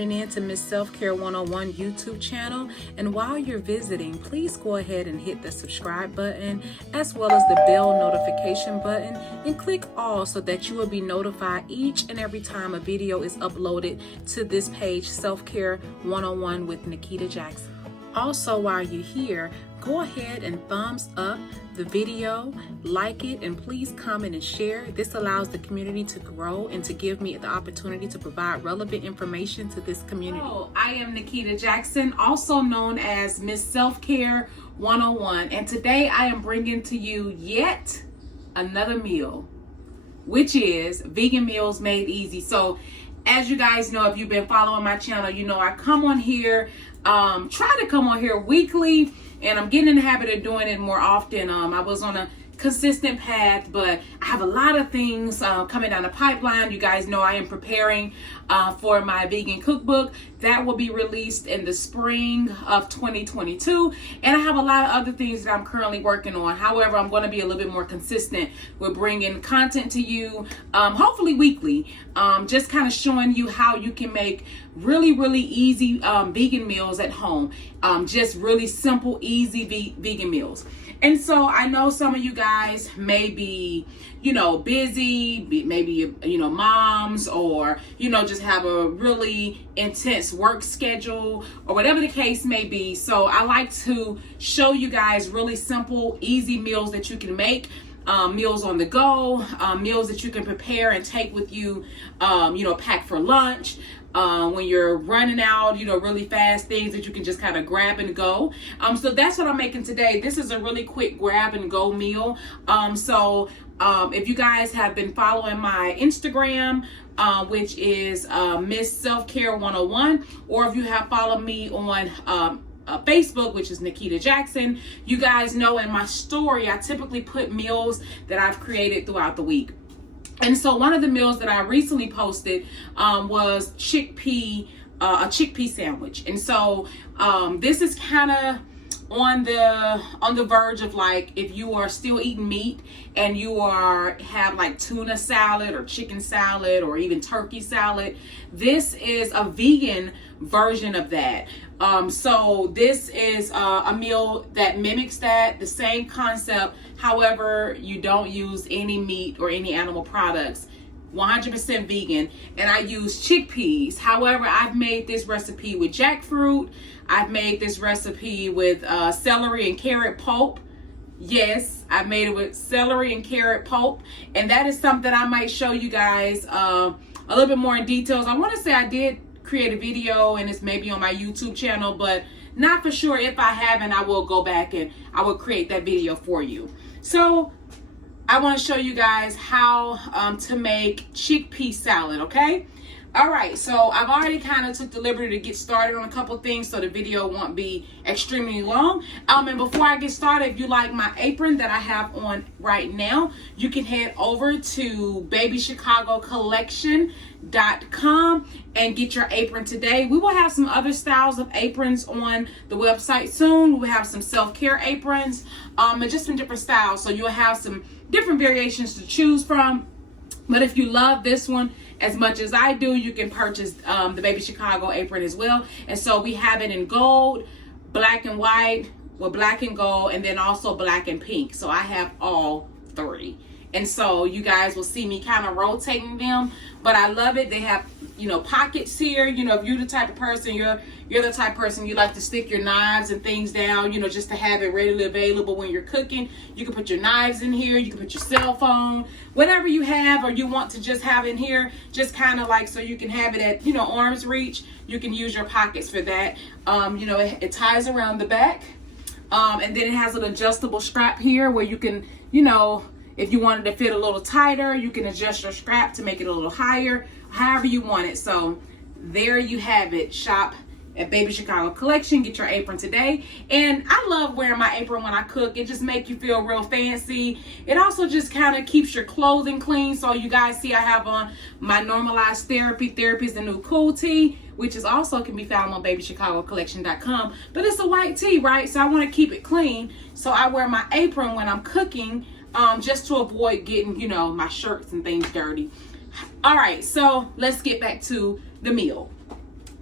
tuning in to Miss Self-Care 101 YouTube channel. And while you're visiting, please go ahead and hit the subscribe button as well as the bell notification button and click all so that you will be notified each and every time a video is uploaded to this page, Self-Care 101 with Nikkita Jackson. Also, while you're here, go ahead and thumbs up the video, like it, and please comment and share. This allows the community to grow and to give me the opportunity to provide relevant information to this community. I am Nikkita Jackson, also known as Miss Self-Care 101, and today I am bringing to you yet another meal, which is vegan meals made easy. So as you guys know, if you've been following my channel, you know I come on here, try to come on here weekly, and I'm getting in the habit of doing it more often. I was on a consistent path, but I have a lot of things coming down the pipeline. You guys know I am preparing for my vegan cookbook that will be released in the spring of 2022, and I have a lot of other things that I'm currently working on. However, I'm going to be a little bit more consistent with bringing content to you, hopefully weekly, just kind of showing you how you can make really easy vegan meals at home, just really simple, easy vegan meals. And so I know some of you guys may be, busy, maybe, moms, or, just have a really intense work schedule or whatever the case may be. So I like to show you guys really simple, easy meals that you can make. Meals on the go, meals that you can prepare and take with you, pack for lunch. When you're running out, really fast, things that you can just kind of grab and go. So that's what I'm making today. This is a really quick grab and go meal. If you guys have been following my Instagram, which is Miss Self-Care 101, or if you have followed me on Facebook, which is Nikkita Jackson, you guys know in my story, I typically put meals that I've created throughout the week. And so one of the meals that I recently posted was a chickpea sandwich. And so this is kind of on the verge of, like, if you are still eating meat and you have like tuna salad or chicken salad or even turkey salad, this is a vegan version of that. So this is a meal that mimics that, the same concept. However, you don't use any meat or any animal products. 100% vegan, and I use chickpeas. However, I've made this recipe with jackfruit. I've made this recipe with celery and carrot pulp. Yes, I've made it with celery and carrot pulp, and that is something I might show you guys a little bit more in details. I want to say I did create a video, and it's maybe on my YouTube channel, but not for sure. If I haven't, I will go back and I will create that video for you. So I want to show you guys how to make chickpea salad, okay? All right, so I've already kind of took the liberty to get started on a couple things so the video won't be extremely long. And before I get started, if you like my apron that I have on right now, you can head over to babychicagocollection.com and get your apron today. We will have some other styles of aprons on the website soon. We will have some self-care aprons and just some different styles. So you'll have some different variations to choose from. But if you love this one as much as I do, you can purchase the Baby Chicago apron as well. And so we have it in gold, black and white, with black and gold, and then also black and pink. So I have all three. And so you guys will see me kind of rotating them, but I love it. They have, pockets here. If you're the type of person, you're the type of person you like to stick your knives and things down, just to have it readily available when you're cooking. You can put your knives in here. You can put your cell phone, whatever you have or you want to just have in here, just kind of like so you can have it at, arm's reach. You can use your pockets for that. It ties around the back. And then it has an adjustable strap here where you can, if you wanted to fit a little tighter, you can adjust your strap to make it a little higher, however you want it. So there you have it. Shop at Baby Chicago Collection. Get your apron today. And I love wearing my apron when I cook. It just makes you feel real fancy. It also just kind of keeps your clothing clean. So you guys see I have on my Normalized Therapy is the new cool tee, which is also can be found on babychicagocollection.com. But it's a white tee, right? So I want to keep it clean. So I wear my apron when I'm cooking, just to avoid getting, my shirts and things dirty. All right, so let's get back to the meal.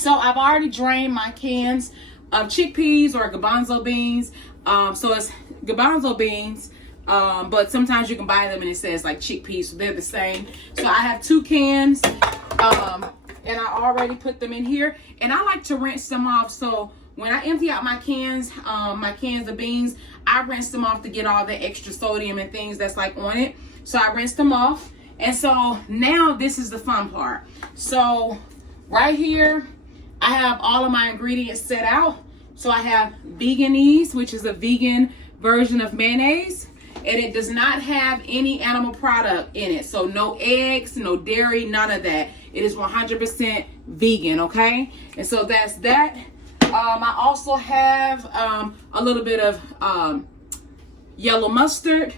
So I've already drained my cans of chickpeas or garbanzo beans. So it's garbanzo beans, but sometimes you can buy them and it says like chickpeas, so they're the same. So I have 2 cans, and I already put them in here, and I like to rinse them off. So when I empty out my cans of beans, I rinse them off to get all the extra sodium and things that's like on it. So I rinse them off. And so now this is the fun part. So right here, I have all of my ingredients set out. So I have Veganese, which is a vegan version of mayonnaise. And it does not have any animal product in it. So no eggs, no dairy, none of that. It is 100% vegan, okay? And so that's that. I also have a little bit of yellow mustard,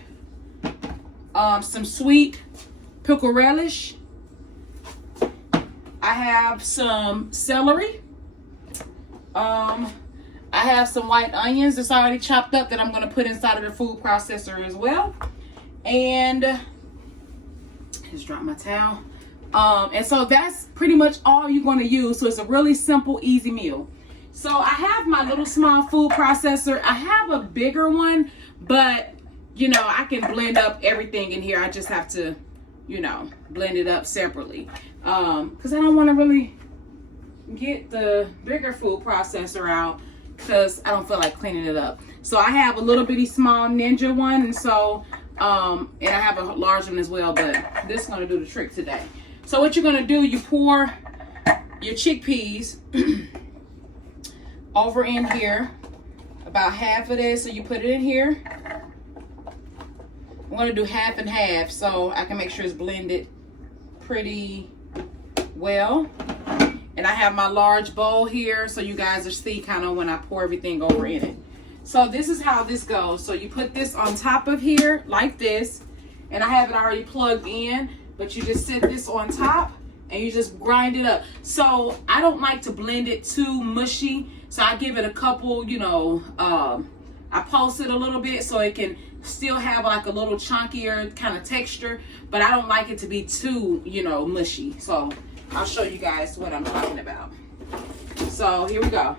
some sweet pickle relish. I have some celery. I have some white onions that's already chopped up that I'm going to put inside of the food processor as well. And just drop my towel. And so that's pretty much all you're going to use. So it's a really simple, easy meal. So I have my little small food processor. I have a bigger one, but you know, I can blend up everything in here. I just have to, you know, blend it up separately. Because I don't want to really get the bigger food processor out because I don't feel like cleaning it up. So I have a little bitty small Ninja one, and so and I have a large one as well, but this is going to do the trick today. So what you're going to do, you pour your chickpeas over in here, about half of this, so you put it in here. I'm going to do half and half so I can make sure it's blended pretty well. And I have my large bowl here so you guys will see kind of when I pour everything over in it. So this is how this goes. So you put this on top of here like this, and I have it already plugged in, but you just set this on top and you just grind it up. So I don't like to blend it too mushy, so I give it a couple, you know, I pulse it a little bit so it can still have like a little chunkier kind of texture, but I don't like it to be too, you know, mushy. So I'll show you guys what I'm talking about. So here we go.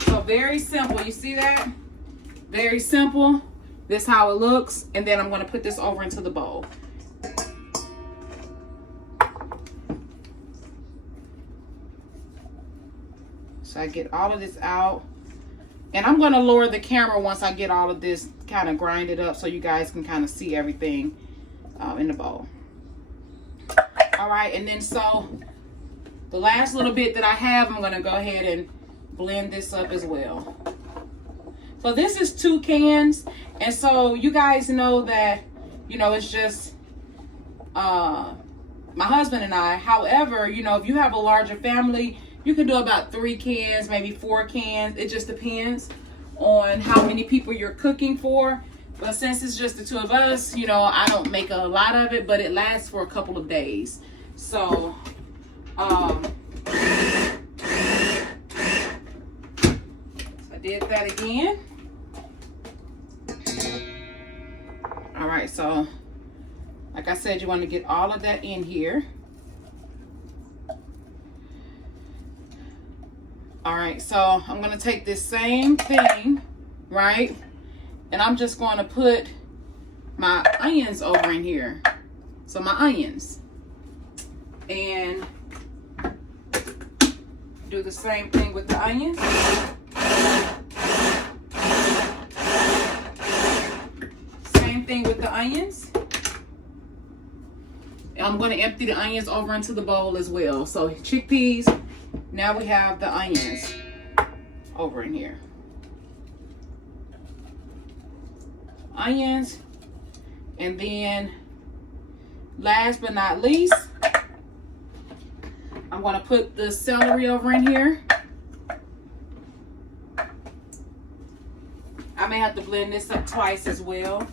So very simple. You see that? Very simple. This is how it looks. And then I'm going to put this over into the bowl. So I get all of this out. And I'm going to lower the camera once I get all of this kind of grinded up so you guys can kind of see everything in the bowl. All right, and then so the last little bit that I have, I'm going to go ahead and blend this up as well. So this is 2 cans, and so you guys know that, you know, it's just my husband and I. However, you know, if you have a larger family, you can do about 3 cans, maybe 4 cans. It just depends on how many people you're cooking for. But since it's just the 2 of us, you know, I don't make a lot of it, but it lasts for a couple of days. So, I did that again. All right, so like I said, you want to get all of that in here. All right, so I'm going to take this same thing, right? And I'm just going to put my onions over in here. So my onions. And do the same thing with the onions. Same thing with the onions. And I'm going to empty the onions over into the bowl as well. So chickpeas. Now we have the onions over in here. Onions. And then last but not least, I'm going to put the celery over in here. I may have to blend this up twice as well.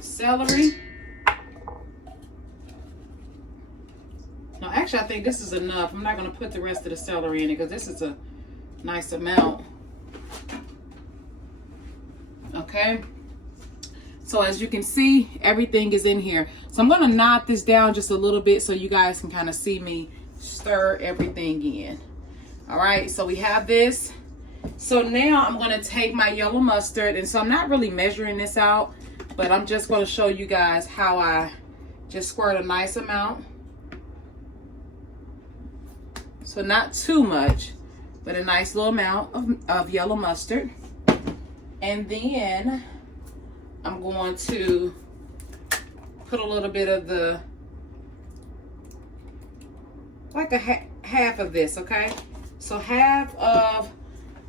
Celery. No, actually, I think this is enough. I'm not going to put the rest of the celery in it because this is a nice amount. Okay. So as you can see, everything is in here. So I'm going to knot this down just a little bit so you guys can kind of see me stir everything in. All right, so we have this. So now I'm going to take my yellow mustard, and so I'm not really measuring this out, but I'm just going to show you guys how I just squirt a nice amount. So not too much, but a nice little amount of yellow mustard. And then I'm going to put a little bit of the, like a half of this, okay? So half of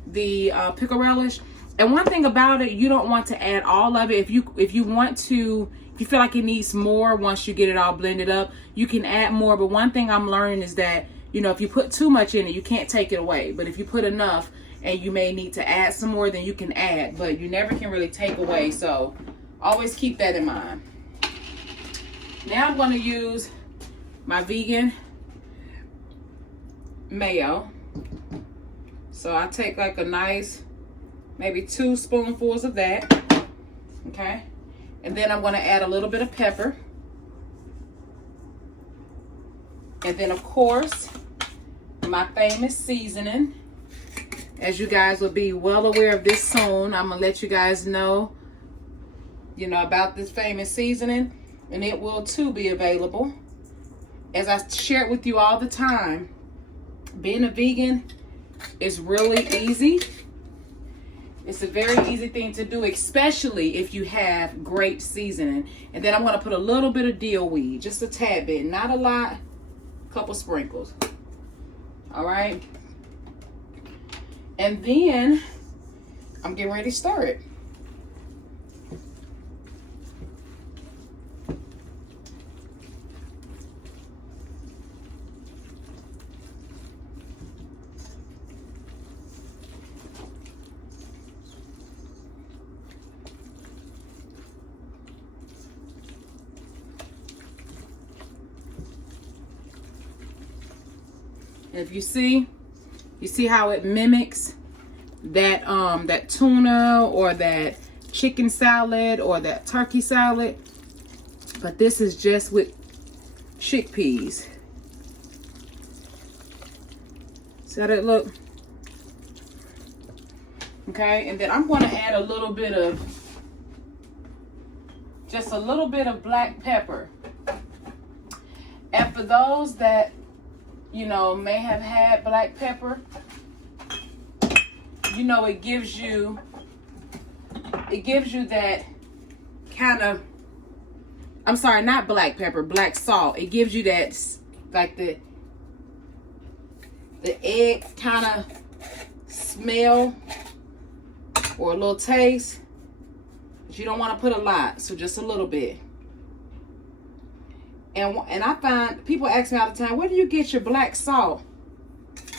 the pickle relish. And one thing about it, you don't want to add all of it. If you want to, if you feel like it needs more once you get it all blended up, you can add more. But one thing I'm learning is that, you know, if you put too much in it, you can't take it away. But if you put enough, and you may need to add some more, then you can add, but you never can really take away. So always keep that in mind. Now I'm going to use my vegan mayo. So I take like a nice, maybe 2 spoonfuls of that. Okay. And then I'm going to add a little bit of pepper. And then of course, my famous seasoning. As you guys will be well aware of this soon, I'm going to let you guys know, you know, about this famous seasoning. And it will too be available. As I share it with you all the time, being a vegan is really easy. It's a very easy thing to do, especially if you have great seasoning. And then I'm going to put a little bit of dill weed, just a tad bit, not a lot, a couple sprinkles. All right. And then I'm getting ready to stir it. And if you see how it mimics that that tuna or that chicken salad or that turkey salad, but this is just with chickpeas. See how that look? Okay, and then I'm going to add a little bit of, just a little bit of black pepper. And for those that, you know, may have had black pepper, you know, it gives you that kind of, I'm sorry, not black pepper, black salt. It gives you that, like the egg kind of smell or a little taste. But you don't want to put a lot, so just a little bit. And I find, people ask me all the time, where do you get your black salt?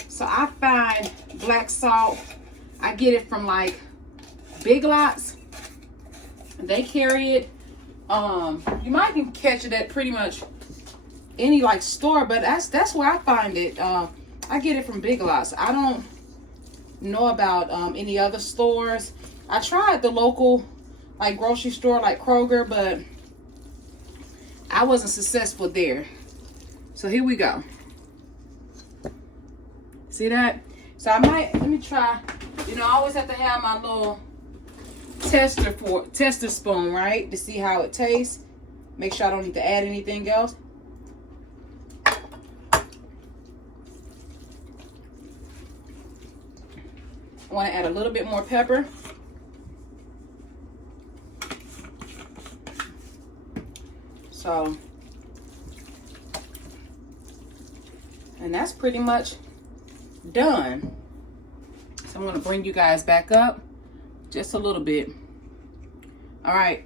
So I find black salt, I get it from like Big Lots. They carry it. You might can catch it at pretty much any like store, but that's where I find it. I get it from Big Lots. I don't know about any other stores. I tried the local like grocery store like Kroger, but I wasn't successful there. So here we go. See that? So I might, let me try. You know, I always have to have my little tester spoon, right? To see how it tastes. Make sure I don't need to add anything else. I want to add a little bit more pepper. So, and that's pretty much done. So I'm going to bring you guys back up just a little bit. All right.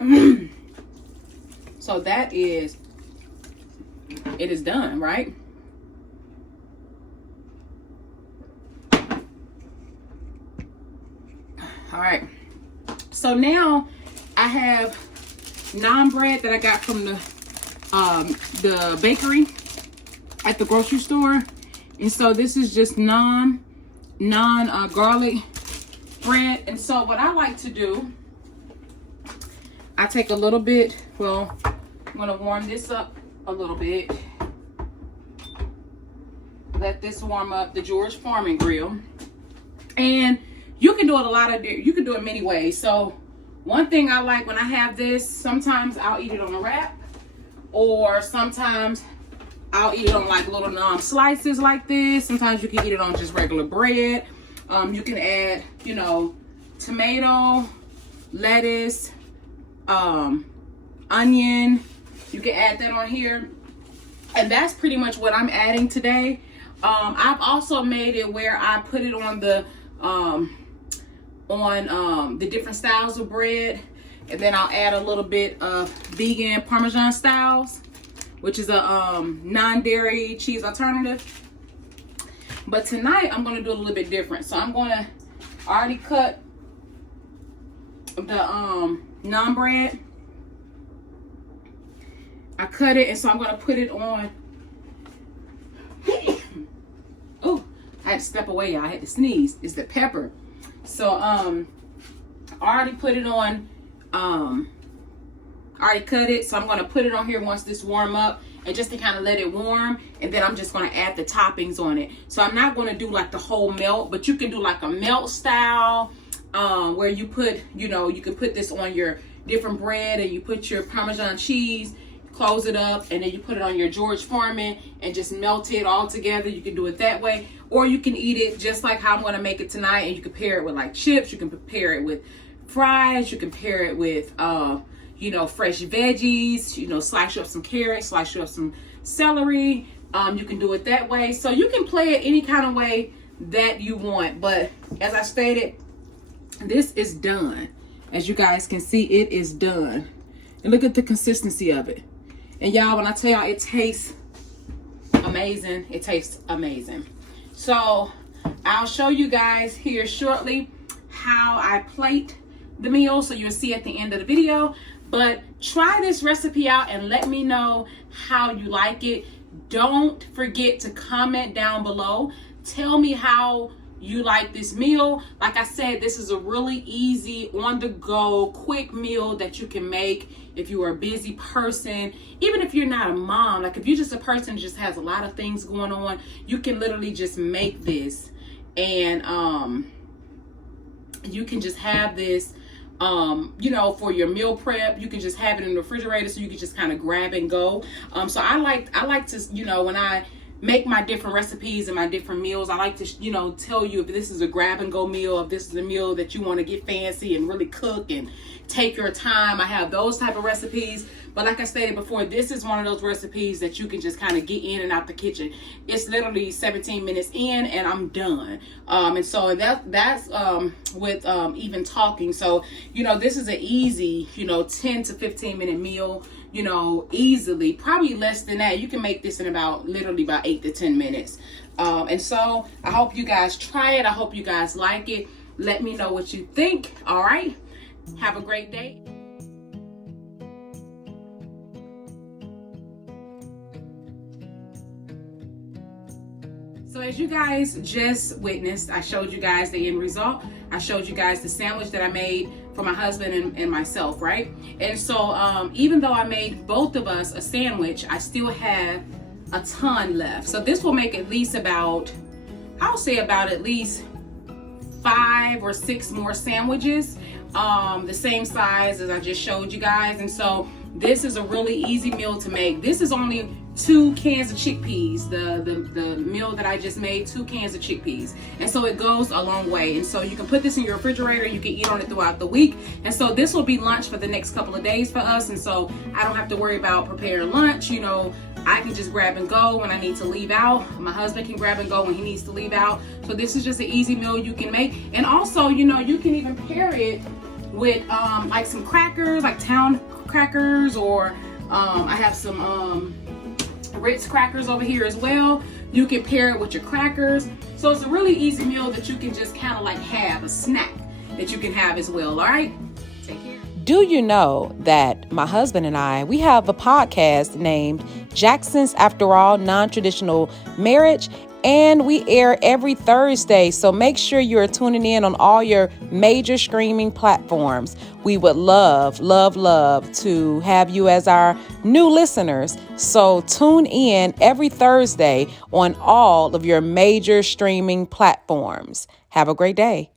So that is, it is done, right? All right. So now I have naan bread that I got from the bakery at the grocery store. And so this is just non garlic bread. And so what I like to do I take a little bit, well, I'm going to warm this up a little bit. Let this warm up, the George Foreman grill. And you can do it you can do it many ways. So one thing I like when I have this, sometimes I'll eat it on a wrap, or sometimes I'll eat it on like little slices like this. Sometimes you can eat it on just regular bread. You can add, you know, tomato, lettuce, onion. You can add that on here. And that's pretty much what I'm adding today. I've also made it where I put it on the different styles of bread, and then I'll add a little bit of vegan Parmesan styles, which is a non-dairy cheese alternative. But tonight I'm going to do a little bit different. So I'm going to already cut the naan bread. I cut it, and so I'm going to put it on. Oh, I had to step away. I had to sneeze. It's the pepper. So I already put it on. I already cut it, so I'm going to put it on here once this warm up, and just to kind of let it warm, and then I'm just going to add the toppings on it. So I'm not going to do like the whole melt, but you can do like a melt style, where you put, you know, you can put this on your different bread, and you put your Parmesan cheese, close it up, and then you put it on your George Foreman and just melt it all together. You can do it that way, or you can eat it just like how I'm going to make it tonight, and you can pair it with like chips. You can pair it with fries. You can pair it with you know, fresh veggies. You know, slice you up some carrots, slice you up some celery. You can do it that way. So you can play it any kind of way that you want. But as I stated, this is done. As you guys can see, it is done. And look at the consistency of it. And y'all, when I tell y'all, it tastes amazing. It tastes amazing. So I'll show you guys here shortly how I plate the meal, so you'll see at the end of the video. But try this recipe out and let me know how you like it. Don't forget to comment down below. Tell me how you like this meal. Like I said, this is a really easy, on the go, quick meal that you can make if you are a busy person. Even if you're not a mom, like if you're just a person who just has a lot of things going on, you can literally just make this, and you can just have this, you know, for your meal prep. You can just have it in the refrigerator, so you can just kind of grab and go. So I like to, you know, when I make my different recipes and my different meals, I like to, you know, tell you if this is a grab and go meal, if this is a meal that you want to get fancy and really cook and take your time. I have those type of recipes. But like I stated before, this is one of those recipes that you can just kind of get in and out the kitchen. It's literally 17 minutes in and I'm done. And so that's with even talking. So, you know, this is an easy, you know, 10 to 15 minute meal, you know, easily. Probably less than that. You can make this in literally about 8 to 10 minutes. And so I hope you guys try it. I hope you guys like it. Let me know what you think. All right. Have a great day. So as you guys just witnessed, I showed you guys the end result. I showed you guys the sandwich that I made for my husband and myself, right? And so even though I made both of us a sandwich, I still have a ton left. So this will make at least about, I'll say about at least 5 or 6 more sandwiches, the same size as I just showed you guys. And so this is a really easy meal to make. This is only 2 cans of chickpeas, the meal that I just made, 2 cans of chickpeas. And so it goes a long way. And so you can put this in your refrigerator, you can eat on it throughout the week. And so this will be lunch for the next couple of days for us. And so I don't have to worry about preparing lunch. You know, I can just grab and go when I need to leave out. My husband can grab and go when he needs to leave out. So this is just an easy meal you can make. And also, you know, you can even pair it with like some crackers, like town crackers, or I have some Ritz crackers over here as well. You can pair it with your crackers. So it's a really easy meal that you can just kind of like have a snack that you can have as well. All right, take care. Do you know that my husband and I, we have a podcast named Jacksonsafterall, Non-Traditional Marriage, And we air every Thursday, so make sure you're tuning in on all your major streaming platforms. We would love to have you as our new listeners. So tune in every Thursday on all of your major streaming platforms. Have a great day.